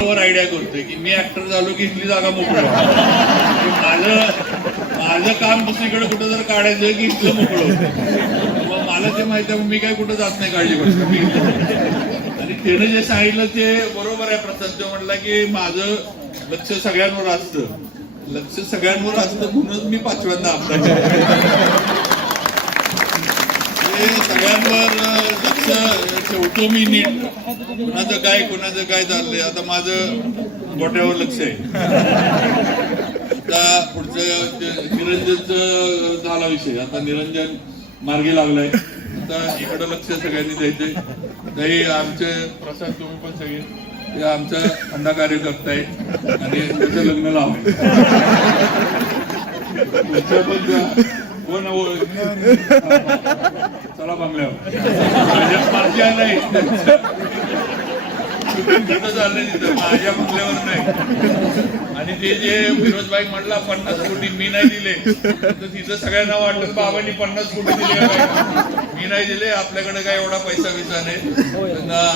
वर आयडिया करतोय की मी ऍक्टर झालो की इथली जागा मोकळी माझं माझं काम दुसरीकडे कुठं जर काढायचं की इथलं मोकळं मग मला ते माहिती आहे मग मी काय कुठं जात नाही काळजी करतो आणि त्यानं जे सांगितलं ते बरोबर आहे प्रसाद. जो म्हणला की माझं लक्ष सगळ्यांवर असतं. लक्ष सगळ्यांवर असतं म्हणून मी पाचव्यांदा आपला सगळ्यांवर लक्ष ठेवतो मी नीट. कुणाचं काय कुणाचं काय चाललंय आता माझं गोट्यावर लक्ष आहे. आता पुढचं निरंजनचं झाला विषय. आता निरंजन मार्गी लागलाय. आता इकडं लक्ष सगळ्यांनी द्यायचंय. काही आमचे प्रसाद तुम्ही पण सगळे ते आमचा अंडा कार्य करताय आणि त्याचं लग्न लावायचं पण कोण चला बंगल्यावर माझ्या माझ्या नाही. चाललंय तिथं. माझ्या बंगल्यावर नाही. आणि ते जे फिरोजबाई म्हणला पन्नास कोटी मी नाही दिले. तर तिथं सगळ्यांना वाटलं बाबांनी पन्नास कोटी दिले मी नाही दिले आपल्याकडे काय एवढा पैसा बिसा नाही.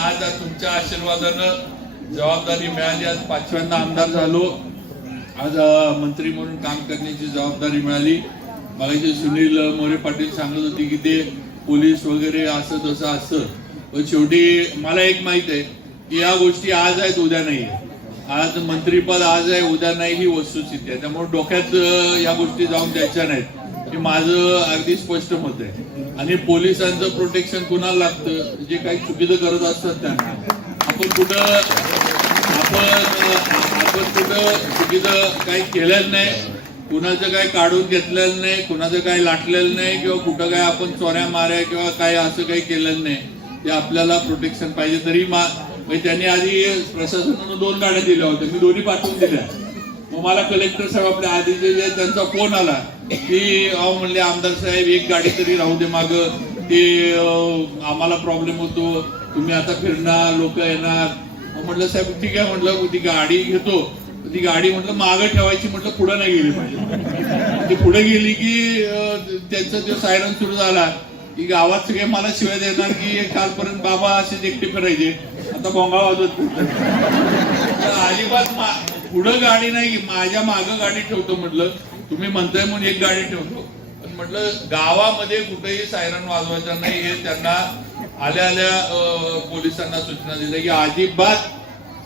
आज तुमच्या आशीर्वादानं जबाबदारी मिळाली आज पाचव्यांदा आमदार झालो. आज मंत्री म्हणून काम करण्याची जबाबदारी मिळाली. मगाशी सुनील मोरे पाटील सांगत होते की ते पोलीस वगैरे असं तसं असं पण शेवटी मला एक माहीत आहे की या गोष्टी आज आहेत उद्या नाही आज मंत्रीपद आज आहे उद्या नाही ही वस्तुस्थिती आहे. त्यामुळे डोक्यात या गोष्टी जाऊन द्यायच्या नाहीत. हे माझं अगदी स्पष्ट मत आहे. आणि पोलिसांचं प्रोटेक्शन कुणाला लागतं? जे काही चुकीचं करत असतात त्यांना. आपण कुठं आपण आपण कुठं चुकीचं काही केलंच नाही. कुणाचं काय काढून घेतलेलं नाही कुणाचं काय लाटलेलं नाही किंवा कुठं काय आपण चोऱ्या माऱ्या किंवा काय असं काही केलेलं नाही ते आपल्याला प्रोटेक्शन पाहिजे. तरी मा म्हणजे त्यांनी आधी प्रशासनानं दोन गाड्या दिल्या होत्या. मी दोन्ही पाठवून दिल्या. मग मला कलेक्टर साहेब आपल्या आधीचे जे त्यांचा फोन आला की अहो म्हणले आमदार साहेब एक गाडी तरी राहू दे माग. ते आम्हाला प्रॉब्लेम होतो. तुम्ही आता फिरणार लोक येणार. म्हटलं साहेब ठीक आहे. म्हटलं ती गाडी घेतो. ती गाडी म्हटलं मागं ठेवायची म्हटलं पुढे नाही गेली पाहिजे. ती पुढे गेली की त्यांचा जो सायरन सुरू झाला की गावात सगळे मला शिवाय देणार की कालपर्यंत बाबा असे एकटे फिरायचे. आता भोंगा वाजवत अजिबात पुढं गाडी नाही माझ्या मागं गाडी ठेवतो म्हटलं. तुम्ही म्हणताय म्हणून एक गाडी ठेवतो. पण म्हटलं गावामध्ये कुठेही सायरन वाजवायचं नाही हे त्यांना आल्या आल्या पोलिसांना सूचना दिल्या की अजिबात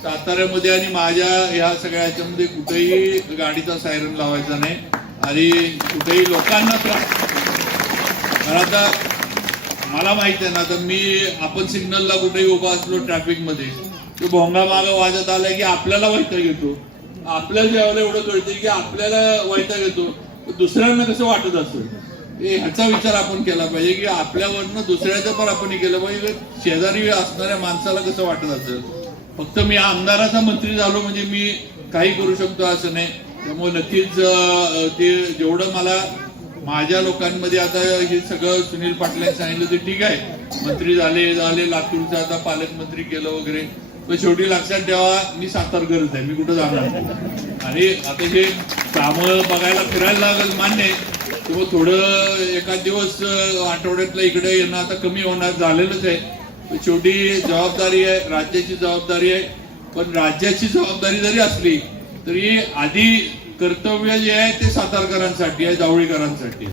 साताऱ्यामध्ये आणि माझ्या ह्या सगळ्या ह्याच्यामध्ये कुठेही गाडीचा सायरन लावायचा नाही. आणि कुठेही लोकांना त्रास आता मला माहीत आहे ना आता मी आपण सिग्नलला कुठेही उभा असलो ट्रॅफिकमध्ये तो भोंगा माग वाजत आलाय की आपल्याला वैताग येतो. आपल्याला जेव्हा एवढं कळते की आपल्याला वैताग येतो. दुसऱ्यांना कसं वाटत असतं ह्याचा विचार आपण केला पाहिजे की आपल्यावरनं दुसऱ्याचं पण आपण हे केलं पाहिजे. शेजारी असणाऱ्या माणसाला कसं वाटत असेल? फक्त मी आमदाराचा मंत्री झालो म्हणजे मी काही करू शकतो असं नाही. त्यामुळे नक्कीच ते जेवढं मला माझ्या लोकांमध्ये आता हे सगळं सुनील पाटलांनी सांगितलं ते ठीक आहे. मंत्री झाले झाले लातूरचं आता पालकमंत्री केलं वगैरे. पण शेवटी लक्षात ठेवा मी सातारकरच आहे मी कुठं जाणार नाही. आणि आता हे कामं बघायला फिरायला लागेल मान्य आहे किंवा थोडं एखाद दिवस आठवड्यातलं इकडे येणं आता कमी होणार झालेलंच आहे. शेवटी जबाबदारी आहे राज्याची जबाबदारी आहे. पण राज्याची जबाबदारी जरी असली तरी आधी कर्तव्य जे आहे ते सातारकरांसाठी आहे जावळीकरांसाठी.